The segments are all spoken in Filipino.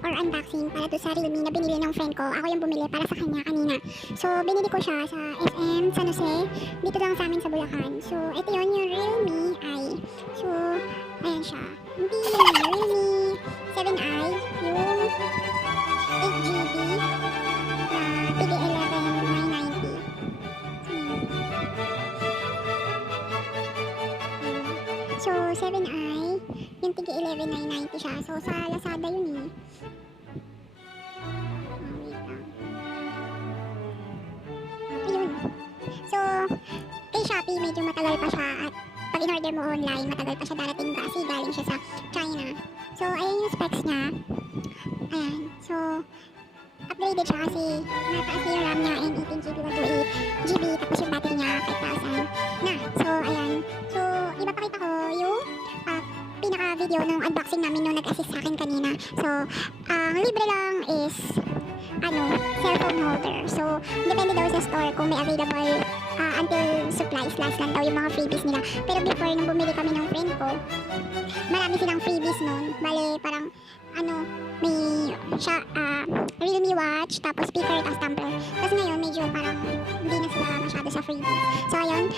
or unboxing para to sa Realme na binili ng friend ko. Ako yung bumili para sa kanya kanina. So, binili ko siya sa SM San Jose, dito lang sa amin sa Bulacan. So, ito yun yung Realme i. So, ayan siya. Hindi yun na Realme 7i, yung 8GB na PG-11 990. So, 7i, yung TG-11 990 siya. So, sa Lazada yun eh. Ayun. So, kay Shopee, medyo matagal pa siya at pag in-order mo online, matagal pa siya darating kasi galing siya sa China. So, ayan yung specs niya. Ayan. So, upgraded siya kasi mataas yung RAM niya and 18GB, 128GB, tapos yung battery niya 5,000 na. So, ayan. So, ipapakita ko yung pinaka-video ng unboxing namin nung nag-assist sa akin kanina. So, ang libre lang is cellphone holder. So, depende daw sa store kung may available until supplies last lang daw yung mga freebies nila. Pero before, nung bumili kami ng friend ko, marami silang freebies nun. Bale, parang, may Realme watch, tapos speaker, tapos tumbler. Tapos ngayon, medyo parang hindi na sila masyado sa freebies. So, ayun,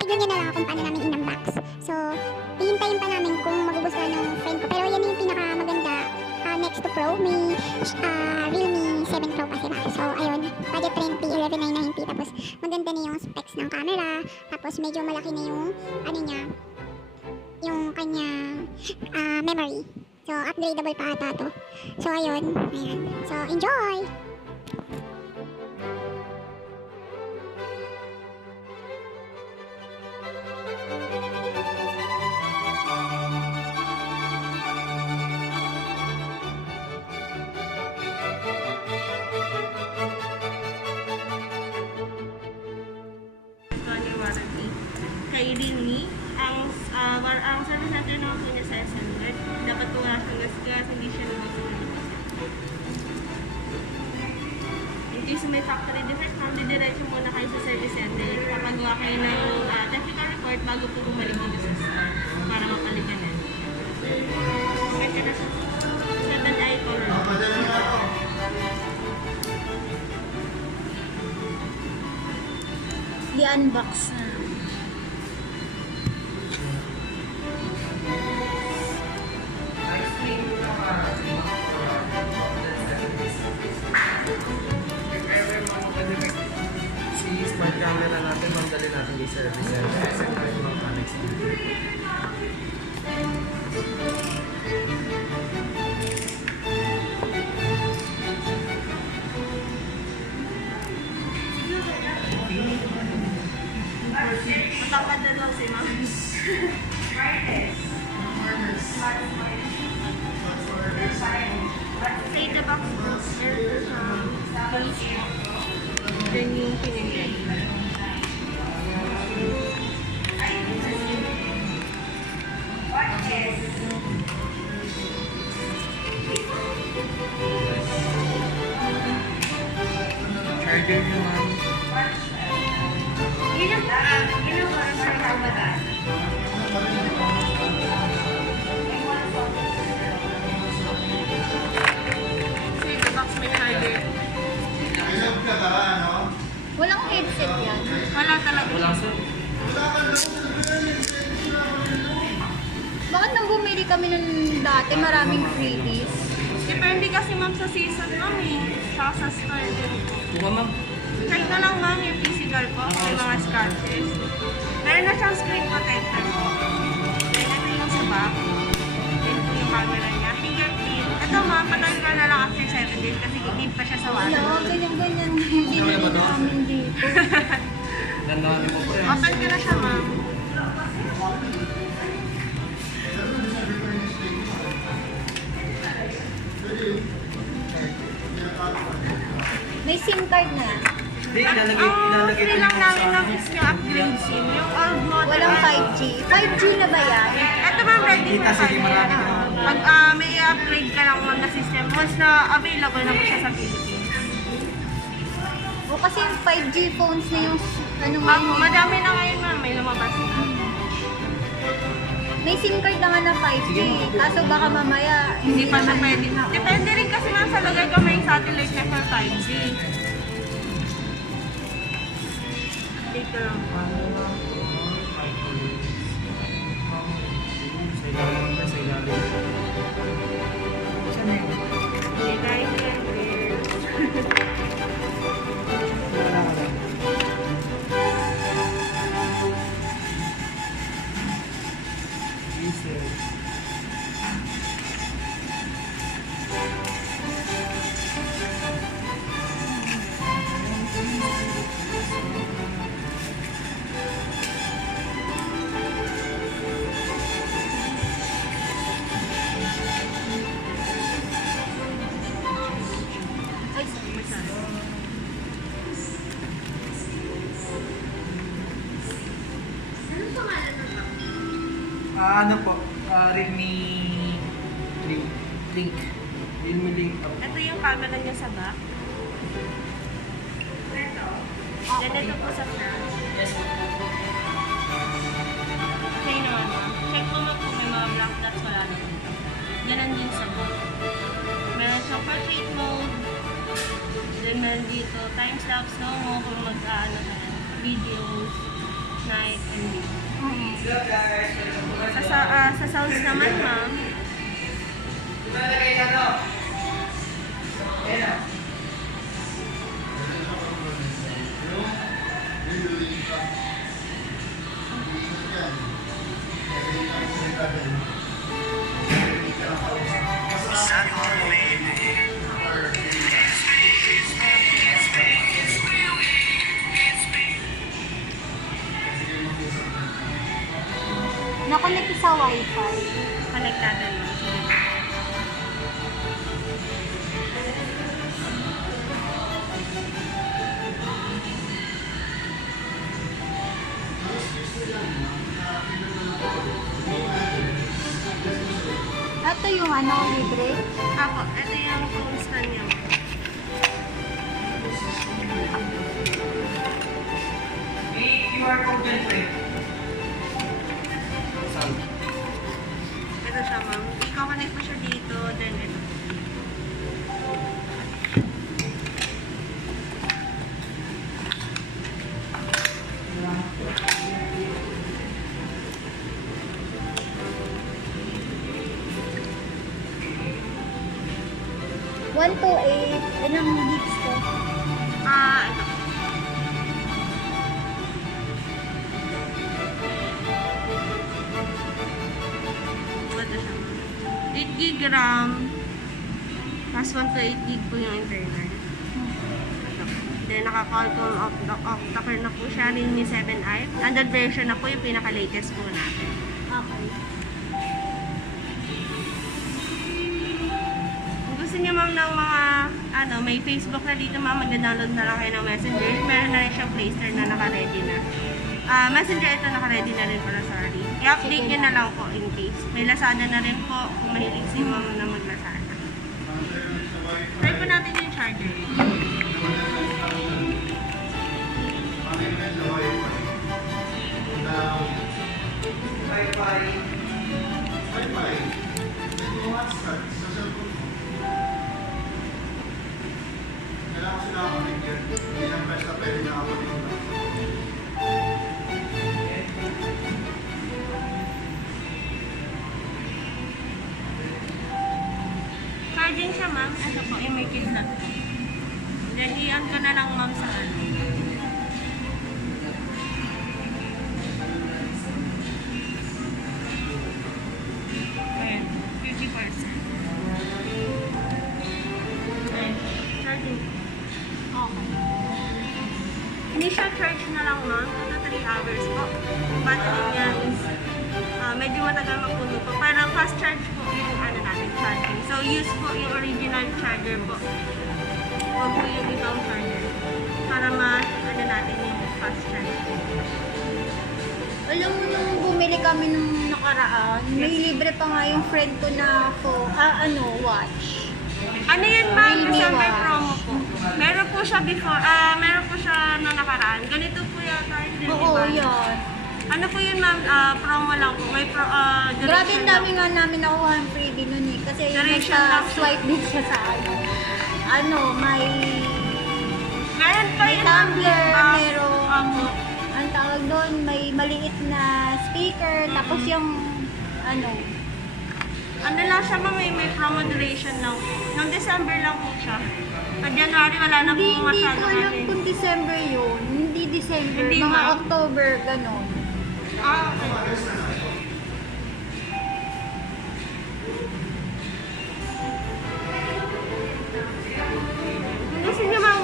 tignan nyo na lang kung paano namin in-unbox. So, hihintayin pa namin kung magugustuhan ng friend ko. Pero yan yung pinakamaganda. Next to Pro, may Realme 7 Pro pa sila. So, ayun, budget friendly, 11,990. Tapos, maganda na yung specs ng camera. Tapos, medyo malaki na yung, yung kanyang memory. So, upgradable pa ata to. So, ayun. Ayan. So, enjoy! Kay Realme, ang service natin naman po niya sa SM World, dapat po nga siyang gas, hindi siya nag-usulit. In case may factory defect, didiretso muna kayo sa service center. Papagawa kayo ng technical report bago po bumalik dito sa store para mapalitan na. Ito na siya. Ganda na color. I-unbox na. Smart camera natin, magdali natin kay service center kasi kahit mga connects dito. Matapad na daw si ma'am. Say the box meron sa case. Then yung pinigyan. Charger nyo ma'am. Ilang oras na nakabataan? Say the box may charger. Walang headset yan. Wala talaga. Wala sir. Bakit nang bumili kami nun dati, maraming freebies? Depende kasi ma'am sa season ma'am eh. Saka sa store din po. Buka ma'am. Check na lang ma'am yung physical po. May mga scratches. Meron na siyang screen protector po. Then ito yung sa back. Then ito yung camera niya. Fingerprint. Ito ma'am, patayin ka na lang after 7 days kasi gigib pa siya sa water. Ano, ganyan-ganyan. Binili namin dito. Dandahan niyo po po yan. Open ko na siya ma'am. May SIM card na. Hindi, ilalagay Ang free lang po namin sa- ng is yung upgrade SIM. Yung old model. Walang 5G. 5G na ba yan? Ito ma'am, ready Kita, for sige, marami ka. Pag may upgrade ka lang ma'am na system, once na available na po siya sa Philippines. O kasi yung 5G phones na yung ano Ma'am, ngayon. madami na ngayon ma'am, may lumabas na. May SIM card naman na 5G. Kaso baka mamaya, Hindi pa siya pwede. Depende rin kasi ma'am sa lagay ko may satellite na for 5G. Update ko lang po. Sa ilalim na, sa ilalim. Ilagay ko yan din. Wala ka lang. Diesel. Ay, masyado. Anong pangalan ng ma'am? Ano po? Realme Link. Realme Link. Ito yung camera niya sa back. Ito. Ganito po sa front. Okay naman ma'am. Check mo ma'am kung may mga black dots wala na dito. Ganon din sa back. Meron siyang portrait mode. Then meron dito time-lapse, slow-mo kung mag-ano ka videos, night, and day. Sa sounds naman ma'am. Nakonect sa Wi-Fi. Connect natin ma'am. Ito yung libre. Ako, ito yung phone stand niya. May QR code din po eh. Ito siya ma'am. I-connect mo siya dito, then ito. One to 8. Anong gigs ko? Ito. Ito siya ma'am. 8 gig RAM. Plus 1 to 8 gig po yung internal. Then naka-Qualcomm octa-core na po siya, Realme 7i. Android version na po yung pinaka-latest po natin. Okay. Kung gusto niyo ma'am ng mga, may Facebook na dito ma'am, magda-download na lang kayo ng Messenger. Meron na rin siyang Play Store na naka-ready na. Messenger ito naka-ready na rin pala, sorry. I-update niyo na lang po in case. May Lazada na rin po kung mahilig si ma'am na mag-Lazada. Try po natin yung charger. Charging siya ma'am. Ito po yung may kislot. Then i-on ka na lang ma'am sa ano. Ayan, 50%. Ayan, charging. Okay. Initial charge na lang ma'am, 2 to 3 hours po. Battery niya is medyo matagal mapuno po. Pero fast charge po yung natin charging. So use po yung original charger po. Huwag po yung ibang charger. Para natin yung fast charge. Alam mo, nung bumili kami nung nakaraan, may libre pa nga yung friend ko na watch. Ano yun ma'am? Realme December watch. promo po. Meron po siya before, meron po siya nung nakaraan. Ganito po yata yung Oo, diba? yan. Ano po yun ma'am, promo lang po. May Grabe, duration ang dami lang. nga namin nakuha ng freebie nun eh. Kasi yung Duration lang. swipe din siya sa ano. Ano, may Meron pa yun ma'am, tumbler, lip merong, Opo. ang tawag doon, may maliit na speaker, tapos yung, ano, Ano lang siya ma'am, may promo duration lang po. Noong December lang po siya. Sa January wala na po hindi ko masyadong alam ano eh. kung December yun. Hindi December, Hindi mga ba? October, ganon. Okay. Kung gusto niyo ma'am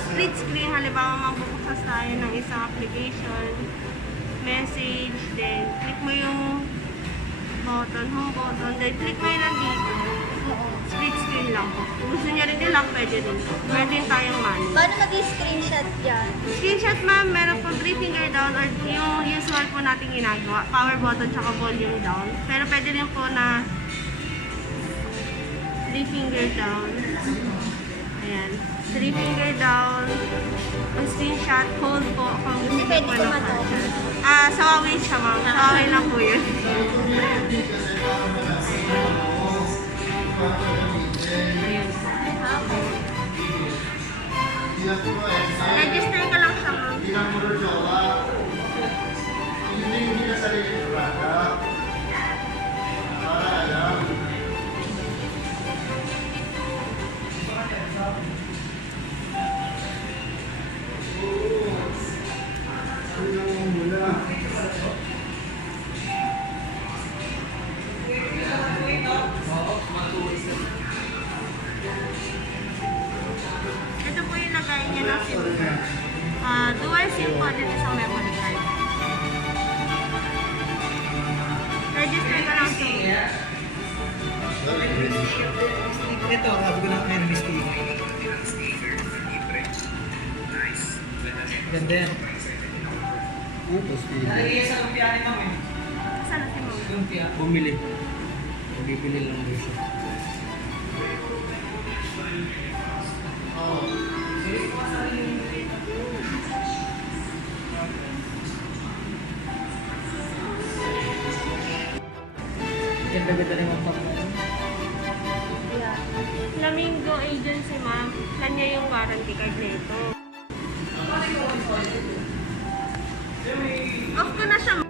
split screen, halimbawa magbubuksan tayo ng isang application, message, then click mo yung button, home button, then click mo yun nandito. Split screen lang po. Kung gusto niyo rin nila, pwede rin po. Meron din tayong manual. Paano mag-screenshot dyan? Screenshot ma'am, meron po 3 finger down or yung usual po natin ginagawa, power button tsaka volume down. Pero pwede rin po na 3 finger down. Ayan. 3 finger down. Ang screenshot, hold po kung gusto Hindi niyo pwede po ko ng mato. capture. Sa Huawei siya ma'am. Sa Huawei lang po yun. Register ka lang siya ma'am. Ito po yung lagay niya ng SIM card. Dual SIM po din isang memory card. Register ka lang siya. Ito, sabi ko na meron sticker. Ganda yan. Nalagay sa lumpia ni ma'am eh. Saan na si ma'am? Lumpia. Bumili. Bibili lang daw siya. Ganda-ganda rin ang pag- Yeah. Flamingo Agency ma'am. Plan niya yung warranty card na ito. Off ko na siya ma'am.